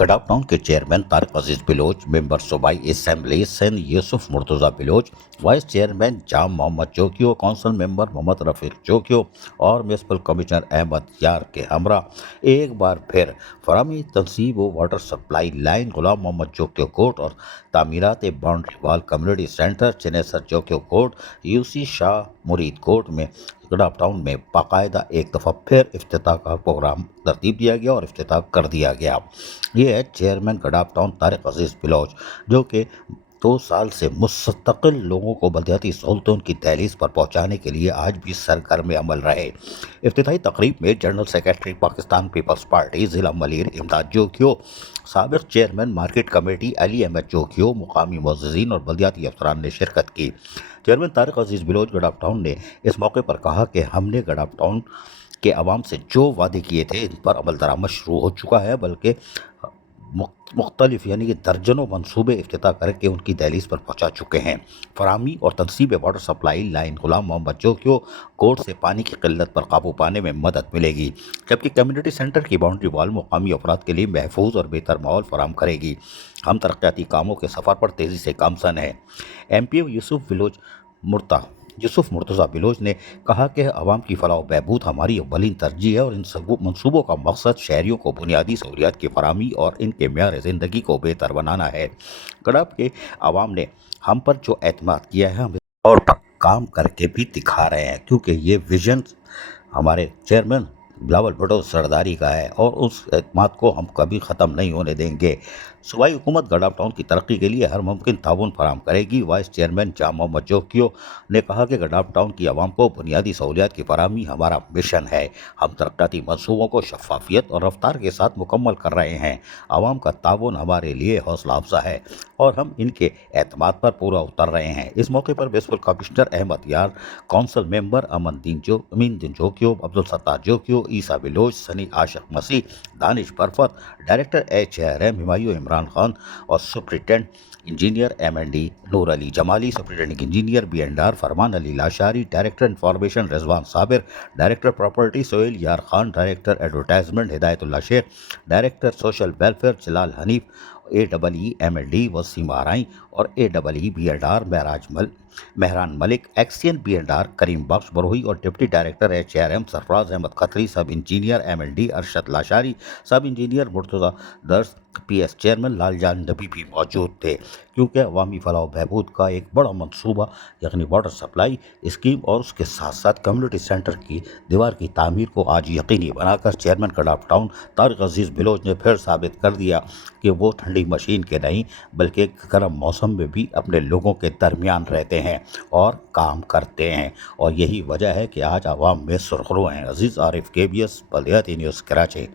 गडाफ town के chairman Tariq Aziz Baloch, member सूबाई assembly Sindh Yousuf Murtaza Baloch, vice chairman Jam Mohammad Chaukio, council member Mohammad Rafiq Chaukio और म्यूनसिपल कमिश्नर अहमद यार के हमरा एक बार फिर फरामी तनसीब व water supply line Ghulam Mohammad Chaukio court और तामीरात boundary wall community centre Chanesar Chaukio court UC Shah Murid court में गडाफ टाउन में बाकायदा एक दफ़ा फिर इफ्तिताह का प्रोग्राम तरतीब दिया गया और इफ्तिताह कर दिया गया। ये है चेयरमैन गडाफ टाउन तारिक अजीज बिलोच, जो कि 2 साल से मुस्तकिल लोगों को बलदियाती सहूलतों की दहलीज पर पहुंचाने के लिए आज भी सरगर्म अमल रहे। इफ्तिताही तकरीब में general secretary Pakistan peoples party ज़िला मलिर इमदाद जोकियो, साबिक chairman market committee Ali Ahmed Jokhio, मुकामी मुअज़्ज़िज़ीन और बलदियाती अफसरान ने शिरकत की। चेयरमैन तारिक अजीज बिलोच गडाफ टाउन ने इस मौके पर कहा कि हमने गडाफ टाउन के अवाम से जो वादे किए थे इन पर अमल दरामद शुरू हो चुका है, बल्कि मुख्तलिफ यानी कि दर्जनों मनसूबे इफ्तिताह करके उनकी दहलीज पर पहुंचा चुके हैं। फरामी और तनसीब water supply line Ghulam Mohammad Chaukio court से पानी की किल्लत पर काबू पाने में मदद मिलेगी, जबकि कम्युनिटी सेंटर की बाउंड्री वाल मुकामी अफराद के लिए महफूज और बेहतर माहौल फराम करेगी। हम तरक्याती कामों के सफ़र पर तेज़ी से गामज़न हैं। MPO यूसुफ मुर्तज़ा बिलोच ने कहा कि अवाम की फलाह बहबूद हमारी अव्वलीन तरजीह है और इन मनसूबों का मकसद शहरियों को बुनियादी सहूलियात की फराहमी और इनके मेयार ज़िंदगी को बेहतर बनाना है। गडाफ के अवाम ने हम पर जो एतमाद किया है हम और पर काम करके भी दिखा रहे हैं, क्योंकि ये विजन हमारे चेयरमैन बिलावल भुट्टो सरदारी का है और उस एतमाद को हम कभी ख़त्म नहीं होने देंगे। सूबाई हुकूमत गडाफ टाउन की तरक्की के लिए हर मुमकिन ताउन फराम करेगी। वाइस चेयरमैन जाम मोहम्मद चौकियो ने कहा कि गडाफ टाउन की आवाम को बुनियादी सहूलियात की फराहमी हमारा मिशन है। हम तरक्याती मनसूबों को शफाफियत और रफ्तार के साथ मुकम्मल कर रहे हैं। आवाम का ताउन हमारे लिए हौसला अफजा है और हम इनके एतमाद पर पूरा उतर रहे हैं। इस मौके पर म्यूनसिपल कमिश्नर अहमद यार, council member Amin Din Jokhio, Abdul Sattar Jokhio, Isa Baloch, Sunny Ashiq Masih, Danish Barfat, director HRM Humayun Imran Khan और superintendent engineer MND Noor Ali Jamali, superintending engineer BNR Farman Ali Lashari, director information Rizwan Sabir, director property Sohail Yar Khan, director advertisement Hidayatullah Sheikh, director social welfare Jalal Hanif, AEE MND Waseem Arain और AEE BNR Mehran Malik, एक्सियन BNR करीम बख्श बरोही और deputy director HRM Sarfaraz Ahmad Khatri, sub engineer MND Arshad Lashari, sub engineer Murtaza Dars, PS chairman Laljan Nabi भी मौजूद थे, क्योंकि अवामी फलाह बहबूद का एक बड़ा मनसूबा यानी वाटर सप्लाई स्कीम और उसके साथ साथ कम्युनिटी सेंटर की दीवार की तामीर को आज यकीनी बनाकर चेयरमैन गडाफ टाउन तारिक अजीज बिलोच ने फिर साबित कर दिया कि वो ठंडी मशीन के नहीं बल्कि गर्म मौसम में भी अपने लोगों के दरमियान रहते हैं और काम करते हैं, और यही वजह है कि आज आवाम में सुरखरू हैं। अजीज़ आरिफ, KBS बलदियाती न्यूज़, कराची।